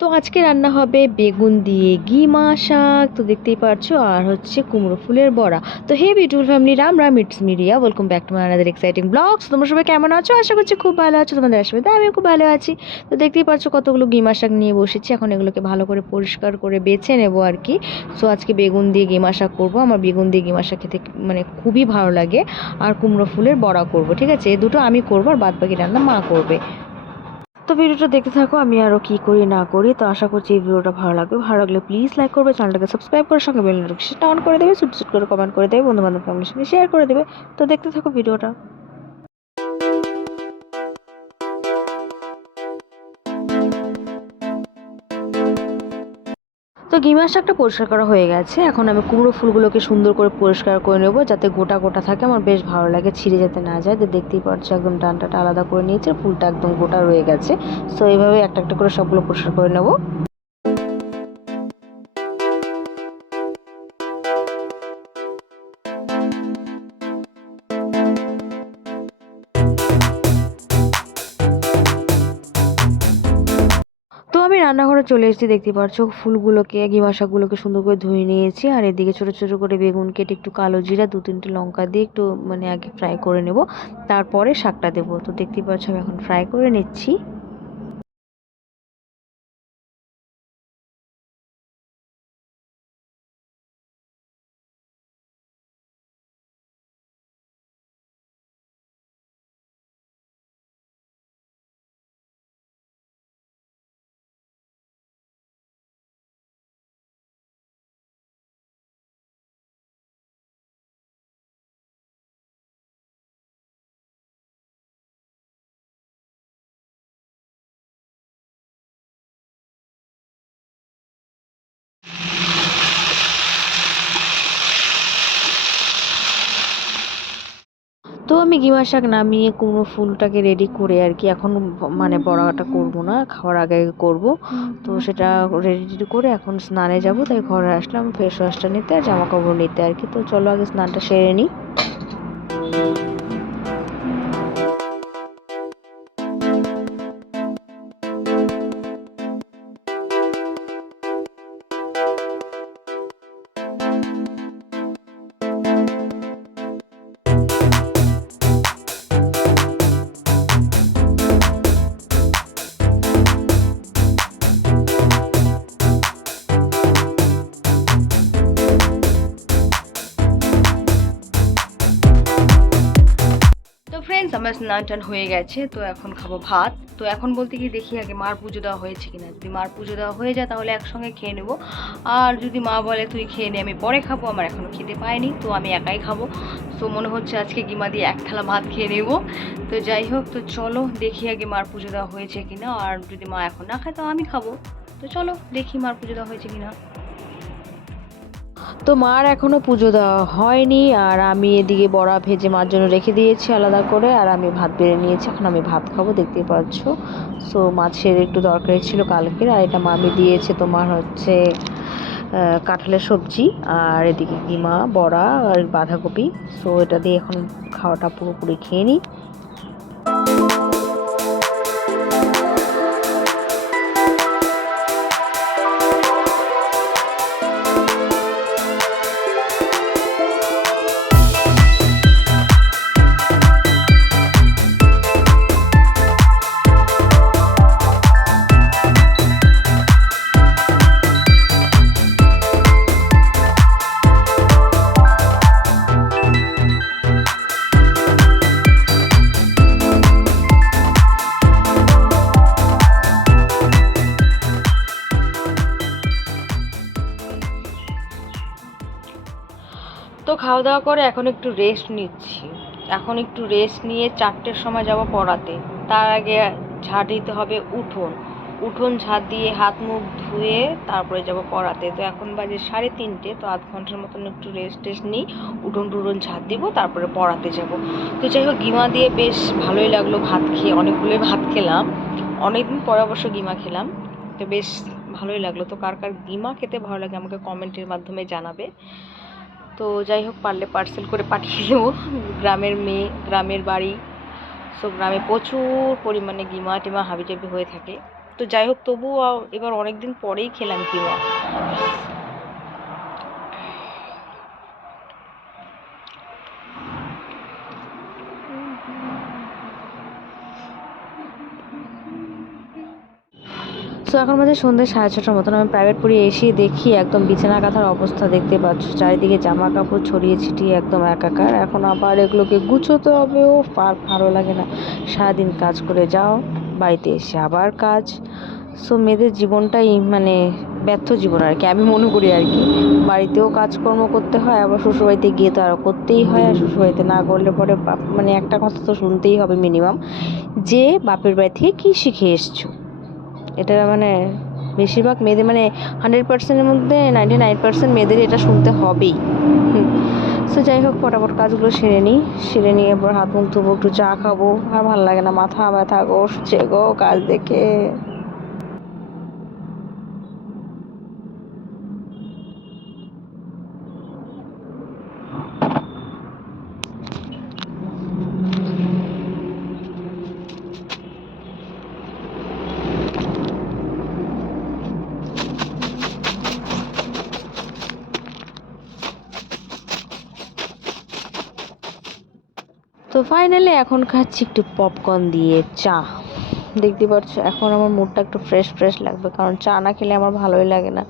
তো আজকে রান্না হবে বেগুন দিয়ে গিমা শাক, তো দেখতেই পাচ্ছ, আর হচ্ছে কুমড়ো ফুলের বড়া। তো hey beautiful family, Ram Ram, it's media, welcome back to my another exciting blogs. তোমরা সবাই কেমন আছো? আশা করছি খুব ভালো আছো। তোমাদের আশীর্বাদে আমিও খুব ভালো আছি। তো দেখতেই পাচ্ছ কতগুলো গিমা শাক নিয়ে বসেছি, এখন এগুলোকে ভালো করে পরিষ্কার করে বেছে নেবো আর কি। সো আজকে বেগুন দিয়ে গিমা শাক করবো। আমার বেগুন দিয়ে গিমা শাক খেতে মানে খুবই ভালো লাগে, আর কুমড়ো ফুলের বড়া করবো। ঠিক আছে, এই দুটো আমি করবো, আর বাদ বাকি রান্না মা করবে। তো ভিডিওটা দেখতে থাকো, আমি আরও কী করি না করি। তো আশা করছি এই ভিডিওটা ভালো লাগবে। ভালো লাগলে প্লিজ লাইক করবে, চ্যানেলটাকে সাবস্ক্রাইব করে সঙ্গে বেল নোটিফিকেশনটা অন করে দেবে, সুট সুট করে কমেন্ট করে দেবে, বন্ধু বান্ধব ফ্যামিলির সঙ্গে শেয়ার করে দেবে। তো দেখতে থাকো ভিডিওটা। তো গিমা শাকটা পরিষ্কার করা হয়ে গেছে, এখন আমি কুমড়ো ফুলগুলোকে সুন্দর করে পরিষ্কার করে নেবো, যাতে গোটা গোটা থাকে। আমার বেশ ভালো লাগে, ছিঁড়ে যাতে না যায়। তো দেখতেই পাচ্ছ একদম ডানটাটা আলাদা করে নিয়েছে, ফুলটা একদম গোটা রয়ে গেছে। সো এইভাবে একটা একটা করে সবগুলো পরিষ্কার করে নেবো। তো আমি রান্নাঘরে চলে এসেছি, দেখতে পাচ্ছ ফুলগুলোকে, গিমা শাকগুলোকে সুন্দর করে ধুয়ে নিয়েছি। আর এদিকে ছোট ছোট করে বেগুন কেটে একটু কালো জিরা 2-3টে লঙ্কা দিয়ে একটু মানে আগে ফ্রাই করে নেব, তারপরে শাকটা দেবো। তো দেখতেই পাচ্ছ আমি এখন ফ্রাই করে নিচ্ছি। তো আমি গিমা শাক নামিয়ে কুমড়ো ফুলটাকে রেডি করে আর কি, এখন মানে বড়াটা করবো না, খাওয়ার আগে করব। তো সেটা রেডি করে এখন স্নানে যাব, তাই ঘরে আসলাম ফেস ওয়াশটা নিতে আর জামা কাপড় নিতে আর কি। তো চলো আগে স্নানটা সেরে নিই। তো ফ্রেন্ডস, আমার স্নান টান হয়ে গেছে, তো এখন খাবো ভাত। তো এখন বলতে কি, দেখি আগে মার পুজো দেওয়া হয়েছে কিনা। যদি মার পুজো দেওয়া হয়ে যায় তাহলে একসঙ্গে খেয়ে নেবো, আর যদি মা বলে তুই খেয়ে নে আমি পরে খাবো, আমার এখনও খেতে পাইনি, তো আমি একাই খাবো। তো মনে হচ্ছে আজকে গিমা দিয়ে এক থালা ভাত খেয়ে নেবো। তো যাই হোক, তো চলো দেখি আগে মার পুজো দেওয়া হয়েছে কিনা, আর যদি মা এখন না খায় তো আমি খাবো। তো চলো দেখি মার পুজো দেওয়া হয়েছে কিনা। তো মার এখনো পুজো দেওয়া হয়নি, আর আমি এদিকে বড়া ভেজে মার জন্য রেখে দিয়েছি আলাদা করে, আর আমি ভাত বেড়ে নিয়েছি, এখন আমি ভাত খাবো, দেখতেই পাচ্ছ। সো মাছের একটু দরকারি ছিল কালকের, আর এটা মামি দিয়েছে তোমার হচ্ছে কাঁঠালের সবজি, আর এদিকে কিমা বড়া আর বাঁধাকপি। সো এটা দিয়ে এখন খাওয়াটা পুরোপুরি খেয়ে নিই। তো খাওয়া দাওয়া করে এখন একটু রেস্ট নিচ্ছি। এখন একটু রেস্ট নিয়ে 4টের সময় যাব পড়াতে। তার আগে ঝাড় দিতে হবে উঠোন। উঠোন ঝাড় দিয়ে হাত মুখ ধুয়ে তারপরে যাব পড়াতে। তো এখন বাজে 3:30, তো আধ ঘন্টার মতন একটু রেস্ট নিই, উঠোন টুঠোন ঝাড় দিব, তারপরে পড়াতে যাব। তো যাই হোক, গিমা দিয়ে বেশ ভালোই লাগলো ভাত খেয়ে, অনেকগুলোই ভাত খেলাম, অনেকদিন পরে অবশ্য গিমা খেলাম। তো বেশ ভালোই লাগলো। তো কার কার গিমা খেতে ভালো লাগে আমাকে কমেন্টের মাধ্যমে জানাবে। তো যাই হোক, পারলে পার্সেল করে পাঠিয়ে দেবো। গ্রামের মেয়ে, গ্রামের বাড়ি, সো গ্রামে প্রচুর পরিমাণে গিমা টিমা হাবিজাবি হয়ে থাকে। তো যাই হোক, তবুও এবার অনেকদিন পরেই খেলাম কিমা। সো এখন বাজে সন্ধ্যে 6:30টার মতন। আমি প্রাইভেট পড়ে এসে দেখি একদম বিছানা কাঁথার অবস্থা দেখতে পাচ্ছ, চারিদিকে জামা কাপড় ছড়িয়ে ছিটিয়ে একদম একাকার। এখন আবার এগুলোকে গুছোতে হবে। ও ভালো লাগে না, সারাদিন কাজ করে যাও, বাড়িতে এসে আবার কাজ। সো মেয়েদের জীবনটাই মানে ব্যর্থ জীবন আর কি, আমি মনে করি আর কি। বাড়িতেও কাজকর্ম করতে হয়, আবার শ্বশুরবাড়িতে গিয়ে তো আরও করতেই হয়। আর শ্বশুরবাড়িতে না করলে পরে মানে একটা কথা তো শুনতেই হবে মিনিমাম, যে বাপের বাড়ি থেকে কী শিখে এসছো। এটা মানে বেশিরভাগ মেয়েদের, মানে 100%-এর মধ্যে 99% মেয়েদের এটা শুনতে হবেই। সো যাই হোক, ফটাফট কাজগুলো সেরে নিয়ে এবার হাত মুখ ধুবো, একটু চা খাবো। আর ভালো লাগে না, মাথা ব্যথা করছে গো কাজ দেখে। তো ফাইনালি এখন খাচ্ছি একটু পপকর্ন দিয়ে চা। দেখতে পাচ্ছ এখন আমার মুডটা একটু ফ্রেশ ফ্রেশ লাগবে, কারণ চা না খেলে আমার ভালোই লাগে না।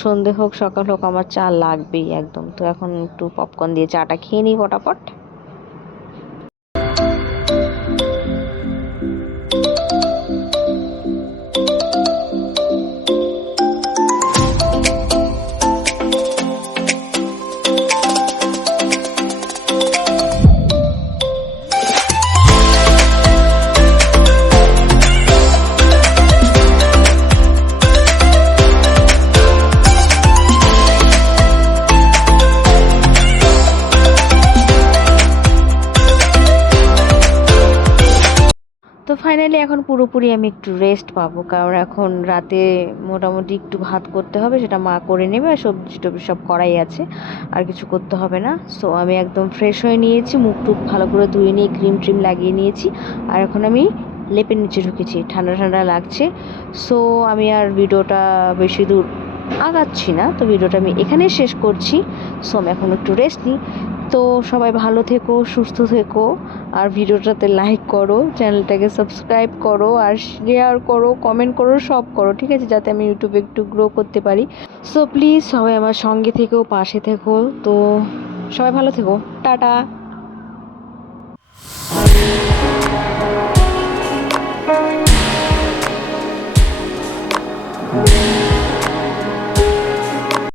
সন্ধে হোক সকাল হোক আমার চা লাগবেই একদম। তো এখন একটু পপকর্ন দিয়ে চাটা খেয়ে নিই ফটাফট। তো ফাইনালি এখন পুরোপুরি আমি একটু রেস্ট পাবো, কারণ এখন রাতে মোটামুটি একটু ভাত করতে হবে, সেটা মা করে নেবে। আর সবজি টবজি সব করাই আছে, আর কিছু করতে হবে না। সো আমি একদম ফ্রেশ হয়ে নিয়েছি, মুখ টুক ভালো করে ধুয়ে নিয়ে ক্রিম ট্রিম লাগিয়ে নিয়েছি। আর এখন আমি লেপের নিচে ঢুকেছি, ঠান্ডা ঠান্ডা লাগছে। সো আমি আর ভিডিওটা বেশি দূর আগাচ্ছি না, তো ভিডিওটা আমি এখানেই শেষ করছি। সো আমি এখন একটু রেস্ট নিই। তো সবাই ভালো থেকো, সুস্থ থেকো, আর ভিডিওটাতে লাইক করো, চ্যানেলটাকে সাবস্ক্রাইব করো, আর শেয়ার করো, কমেন্ট করো, সব করো, ঠিক আছে, যাতে আমি ইউটিউবে একটু গ্রো করতে পারি। সো প্লিজ সবাই আমার সঙ্গে থেকো, পাশে থেকো। তো সবাই ভালো থেকো, টাটা।